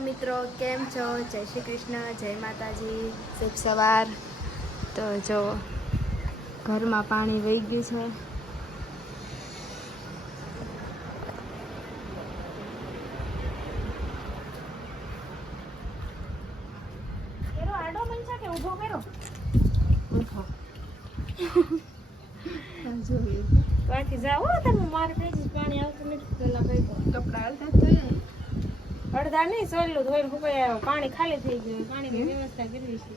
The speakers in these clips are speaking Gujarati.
મિત્રો કેમ છો? જય શ્રી કૃષ્ણ જય માતાજી. શુભ સવાર. તો જો ઘરમાં પાણી વહી ગયું છે. કર્યો બાકી જાઓ તમે મારે કઈ પાણી આવતું નથી પેલા કઈ અડધા નહીં સોયલું ધોઈને આવ્યો પાણી ખાલી થઈ ગયું. પાણીની વ્યવસ્થા કરવી છે.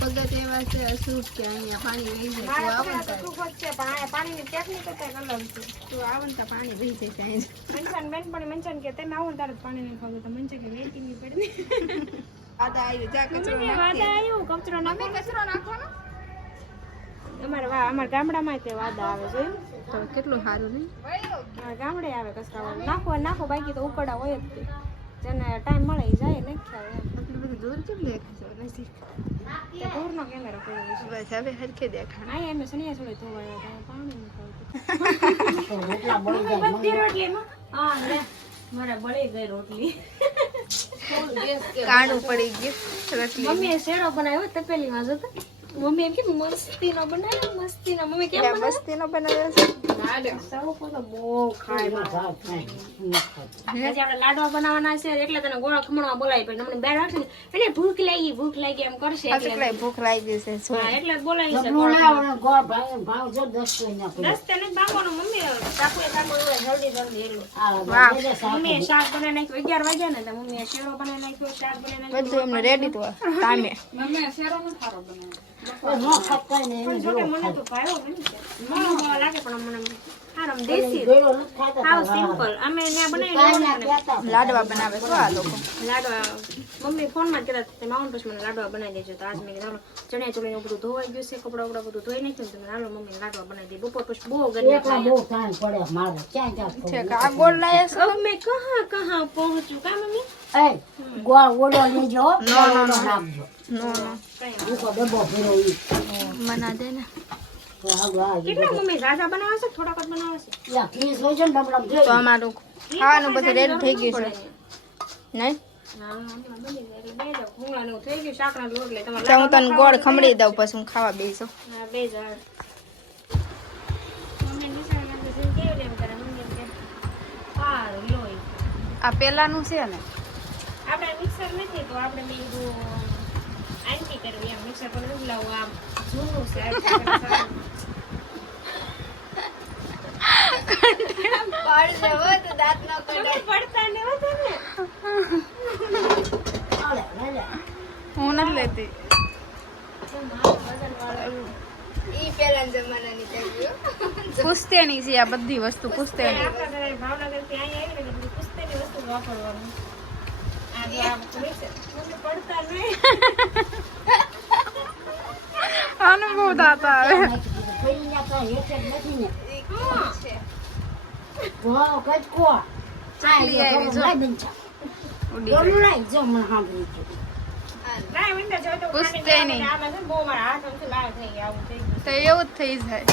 પગત એવા છે અશુભ કે અહીંયા પાણી વહી જાય ખૂબ જ છે પણ અહીંયા પાણીની ટેકનિક જ અલગ છે. તું આવન તો પાણી વહી જાય છે મંચાન બેન પણ મંચાન કે તમે આવો તારે પાણી નહીં ખાવું તો મંચા કે વેચી નહીં પડે. આવ્યું જા કચરો વાદા આવ્યું કચરો નાખો કચરો નાખવાનો? અમારે અમારા ગામડામાં તે વાદા આવે જોયું તો કેટલું સારું નહીં? ગામડે આવે કચરા નાખો નાખો બાકી તો ઉકડા હોય જ તે. જેને ટાઈમ મળે એ જાય નાખ્યા આવે આટલું બધું દૂર કેમ દેખાય? નથી તે દૂરનો કેમેરો કર્યો છે. બસ હવે હરખે દેખાય આ એમ સનિયા છોડે ધોવાયો પાણી નથી બધી રોટલીમાં? હા લે. મારા બળી ગઈ રોટલી. કાણું પડી ગયું રોટલી. મમ્મીએ શેરો બનાવ્યો તપેલીમાં જોતો? મમ્મી એમ કે મસ્તીનો બનાવ્યો મસ્તીનો. મમ્મી કેમ ત્યાં મસ્તીનો બનાવ્યો છે. સૌ તો બહુ ખાય પછી આપણે લાડવા બનાવવાના છે એટલે તને ગોળા ખમણવા બોલાવી પડે. હમણાં બેર રાખશે ને એને ભૂખ લાગી ભૂખ લાગી એમ કરશે એટલે. ભૂખ લાગી છે હા એટલે બોલાવી છે ગોળા મમ્મી. જલ્દી મમ્મીએ શાક બનાવી નાખ્યું અગિયાર વાગ્યા ને તો મમ્મીએ શેરો બનાવી નાખ્યો શાક બનાવી નાખ્યું બધું એમને રેડી તો પણ મોળો મોળો લાગે પણ મને દેશી હાવ સિમ્પલ અમે ત્યાં બનાવી લાડવા તમે આવો પછી મને લાડવા બનાવી દેજો. તો આજ મેં ચણિયા ચોળી બધું ધોવાઈ ગયું છે કપડા વપડા બધું ધોઈ નાખ્યું તમે હાલો મમ્મી લાડવા બનાવી દે બપોર બહુ ગરમી પડે કહા કહા પહોંચ્યું. મના દે ને. તો અમારું ખાવાનું બધું રેડી થઈ ગયું છે. નહીં? હા, તને ગોળ ખમડી દઉં પછી હું ખાવા બેસું. આ પેલાનું છે ને? આપણે મિક્સર નથી તો આપણે આંટી કરવી એમ મિક્સર પર નથી આમ જૂનું છે ને ને હું નથી લેતી પુસ્તેની છે આ બધી વસ્તુ, પુસ્તેની ભાવનગર ભાવનગરથી અહીંયા આવીને તો બધું વસ્તુ વાપરવાનું. આ જો આ મિક્સર. મમ્મી પડતા નહીં. અનુભવ દાતા આવે તો ને એવું જ થઈ જાય.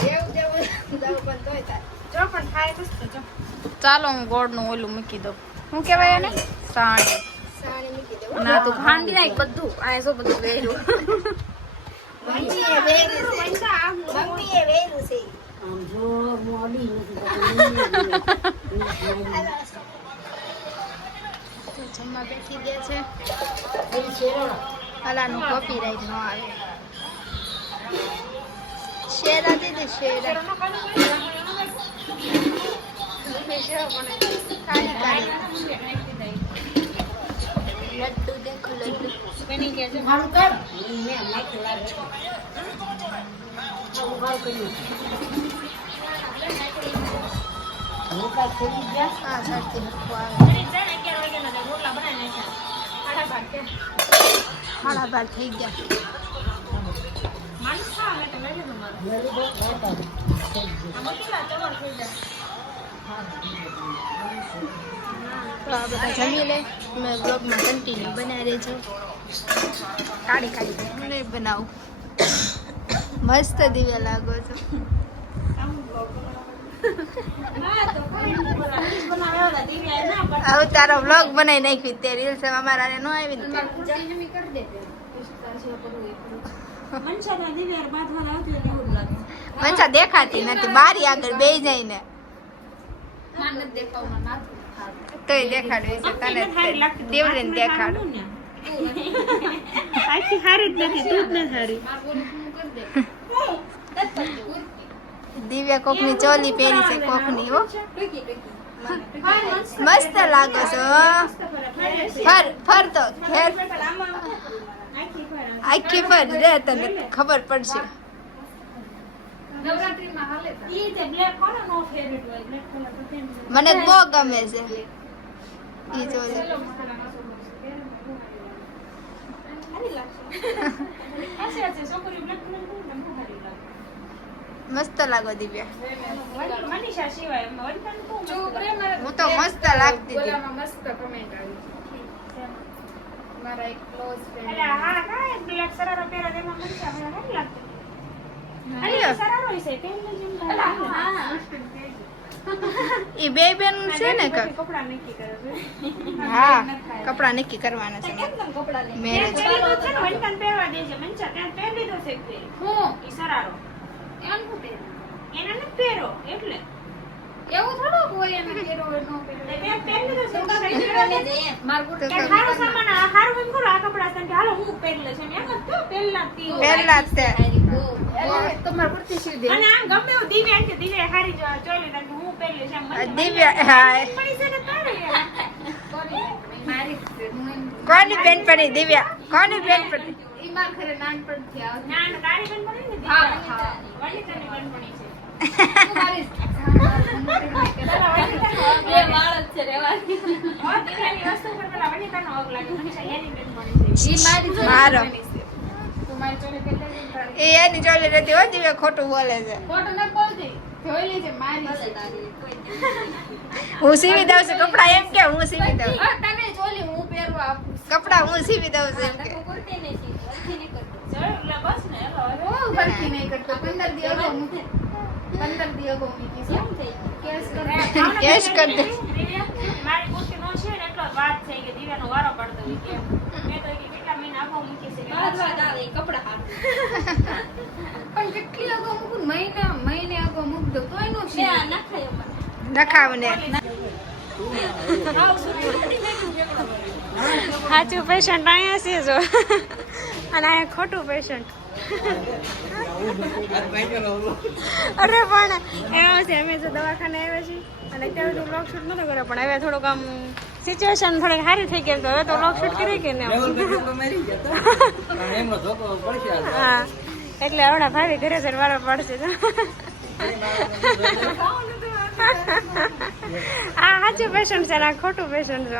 ચાલો હું ગોળનું ઓલું મૂકી દઉં. શું કેવાય એને? સાણી. ના તું ખાંડી નાખ બધું. આ શું બધું જમવા બેસી ગયા છે. અલાનું કોપી રાઈટ નો આવે. શેરા કાળી લડ્ડુ દેખો લડ્ડુ બની ગયા છે હા સરથી મૂકવા આવે ફરી જાય ને અગિયાર વાગ્યાના તો રોટલા બનાવી નાખ્યા સાડા બાર કે બાર થઈ ગયા માણસ ખા અમે તો લઈ લીધું મારું આમાં કેટલા થઈ જાય તો આ બધા જમી લે. અમે બ્લોગમાં કન્ટિન્યુ બનાવી રહેજો કાઢી કાઢી હું નહીં બનાવું. મસ્ત દિવ્ય લાગો છો. બ્લોગ. હવે તારો વ્લોગ બનાવી નાખી તે રીલ્સ અમારા નો આવી. મનસા દેખાતી નથી બારી આગળ બે જાય ને તોય દેખાડવી છે તને દેવડીને દેખાડું આખી હારી જ નથી તું જ નથી હારી દિવ્યા કોકની ચોલી પહેરી છે કોકની હો મસ્ત લાગો છો ફર ફર તો ખેર આખી ફર રે તને ખબર પડશે મને બહુ ગમે છે. મસ્ત લાગો દિવ્યા. હું તો મસ્ત લાગતી હતી. મસ્ત કમેન્ટ હું તો મસ્ત ક્લોઝ ફ્રેન્ડ હા હા black સરારો પહેરા તેમાં મનીષા મને સારી લાગતી. સરારો. ઈ બે બેન છે ને હા કપડા નક્કી કરવાના છે મેરેજ પહેરી દે છે. લીધો છે એક પહેરી. ઈ સરારો. એને પહેરો એટલે. પહેરી હોય. ને. કોની બેન પડી દિવ્યા? કોની બેન પડી? ના, ના, તારી બેન પડી ને હા, દિવ્યા. બેન પડી છે. મારો. એ એની જોડે રહેતી હો દિવ્યા ખોટું બોલે છે. હું સીવી દઉં છું કપડા એમ કે હું સીવી દઉં. કપડા હું સીવી દઉં છું એમ કે. બસ ને, કેશ કરી દે. મારી કુર્તી નો છે ને એટલો વાત થઈ કે. દિવ્યાનો વારો પડતો હોય કે. મેં તો કે કેટલા મહિના અગાઉ મૂકી છે. કે પણ કેટલી અગાઉ મૂકું મહિના મહિને મહિને મૂક દઉં તોય નો છે નખાવને સાચું પેશન્ટ અહીંયા છે જો. અને અહીંયા ખોટું પેશન્ટ અરે પણ એમાં છે, અમે જો દવાખાને આવ્યા છીએ. અને અત્યારે તો બ્લોગ શૂટ નતો કર્યો, પણ હવે થોડુંક આમ સિચ્યુએશન થોડીક સારી થઈ ગઈ તો હવે તો બ્લોગ શૂટ કરી કે ને હા. એટલે હમણાં ભાભી ઘરે જઈને વારો પડશે. તો આ સાચું પેશન્ટ છે આ ખોટું પેશન્ટ છે.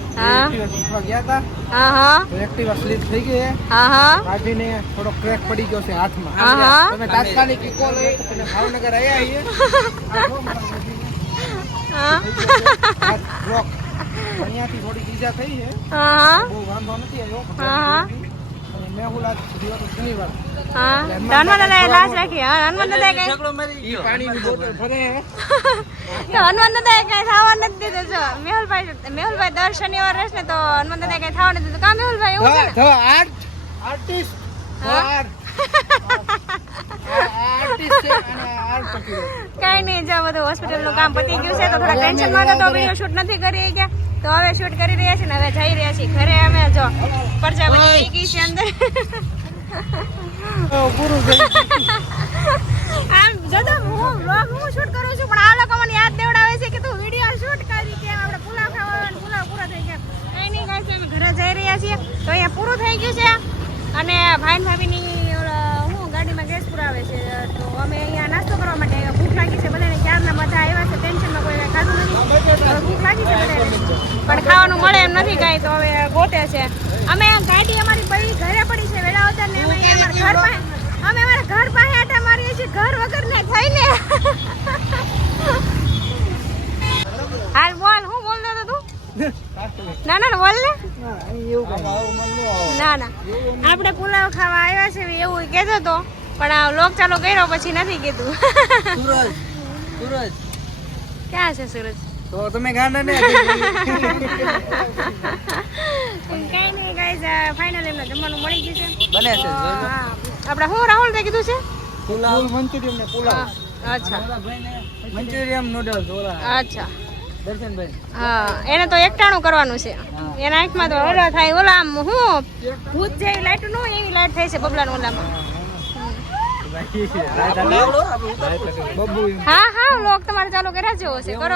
અહીંયાથી થોડી ઈજા થઈ છે. હા બહુ વાંધો નથી આવ્યો. હા, હનુમાન દાદાએ લાજ રાખી. હનુમાન દાદાએ કઈ તો હનુમાન દાદાએ કઈ થવા નથી દીધું. જો મેહુલભાઈ મેહુલભાઈ દર શનિવાર રહેશે ને તો હનુમાન કઈ થવા નથી દીધું. કા મેહુલભાઈ એવું છે ને? Art artist. કઈ નહીં જો બધું હોસ્પિટલનું કામ પતી ગયું છે તો થોડા ટેન્શનમાં તો વીડિયો શૂટ નથી કરી ગયા તો હવે શૂટ કરી રહ્યા છીએ ને હવે જઈ રહ્યા છીએ. ઘરે અમે જો બધી થઈ ગઈ છે અંદર. આમ જો તો હું vlog હું શૂટ કરું છું પણ આ લોકો મને યાદ દેવડાવે છે કે તું વીડિયો શૂટ કરી કે આપણે પુલાવ ખાવા અને પુલાવ પૂરો થઈ ગયો કઈ નહીં કાંઈ છે અમે ઘરે જઈ રહ્યા છીએ તો અહીંયા પૂરું થઈ ગયું છે અને ભાઈ ભાભીની ઓલા હું ગાડીમાં ગેસ પુરાવે છે તો અમે અહીંયા નાસ્તો કરવા માટે આવ્યા. ભૂખ લાગી છે બધાને ક્યારના બધા પણ ખાવાનું મળે એમ નથી કાંઈ તો હવે ગોતે છે. અમે ગાડી અમારી પડી ઘરે પડી છે વેળાવદર ને અમે અમારા ઘર પાસે અમે અમારા ઘર પાસે આટા મારીએ છીએ ઘર વગર ને થઈને. હાલ બોલ હું બોલતો તો તું? ના ના બોલ ને. ના ના. આપણે પુલાવ ખાવા આવ્યા છે એવું કહેતો તો પણ આ લોક ચાલુ કર્યો પછી નથી કીધું. સુરજ સુરજ. ક્યાં છે સુરજ? તો તમે ગાંડા ને કઈ નહીં ગાઈસ ફાઇનલ એમને જમવાનું મળી ગયું છે. બને છે હા આપણે હું રાહુલ તે કીધું છે? પુલાવ. મંચુરિયમ ને પુલાવ. અચ્છા. મંચુરિયન નૂડલ્સ ઓલા. અચ્છા. દર્શનભાઈ. હા એને તો એકટાણું કરવાનું છે. એના આંખમાં તો ઓલા થાય ઓલા આમ હું ભૂત જેવી લાઈટનું એવી લાઈટ થાય છે બબલા ઓલામાં. હા હા લોક તમારે ચાલુ કર્યા જેવો છે. કરો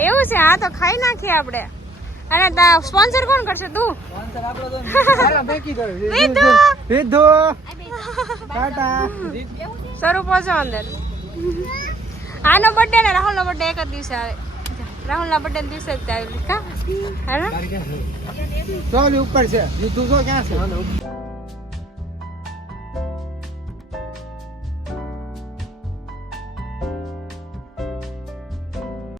એવું છે હા તો ખાઈ નાખીએ આપણે. અને સ્પોન્સર કોણ કરશે તું? શરૂ પહોંચો અંદર. આનો બર્થડે ને રાહુલનો બર્થડે એક જ દિવસે આવે. રાહુલના બર્થડે દિવસે જ આવે. હા ઉપર છે?